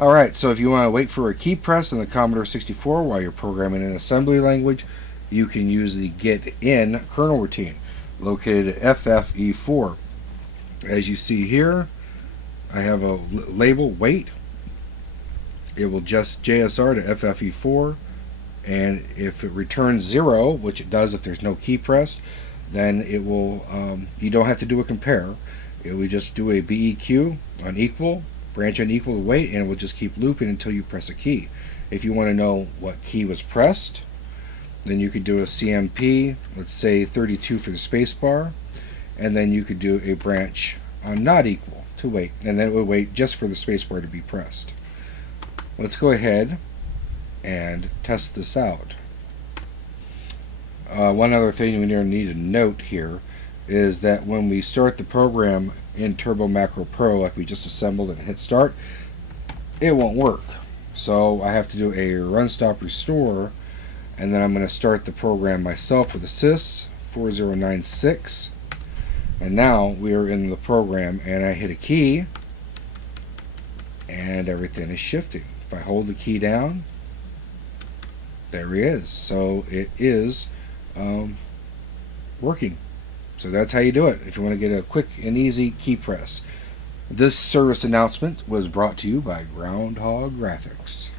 Alright, so if you want to wait for a key press on the Commodore 64 while you're programming in assembly language, you can use the getin kernel routine located at FFE4. As you see here, I have a label wait. It will just JSR to FFE4, and if it returns 0, which it does if there's no key pressed, then it will, you don't have to do a compare. It will just do a BEQ on equal, branch on equal to wait, and it will just keep looping until you press a key. If you want to know what key was pressed, then you could do a CMP, let's say 32 for the space bar, and then you could do a branch on not equal to wait, and then it would wait just for the space bar to be pressed. Let's go ahead and test this out. One other thing we need to note here is that when we start the program in Turbo Macro Pro, like we just assembled and hit start, it won't work. So I have to do a run stop restore, and then I'm going to start the program myself with a sys 4096, and now we are in the program, and I hit a key and everything is shifting. If I hold the key down, there he is. So it is working. So that's how you do it if you want to get a quick and easy key press. This service announcement was brought to you by Groundhog Graphics.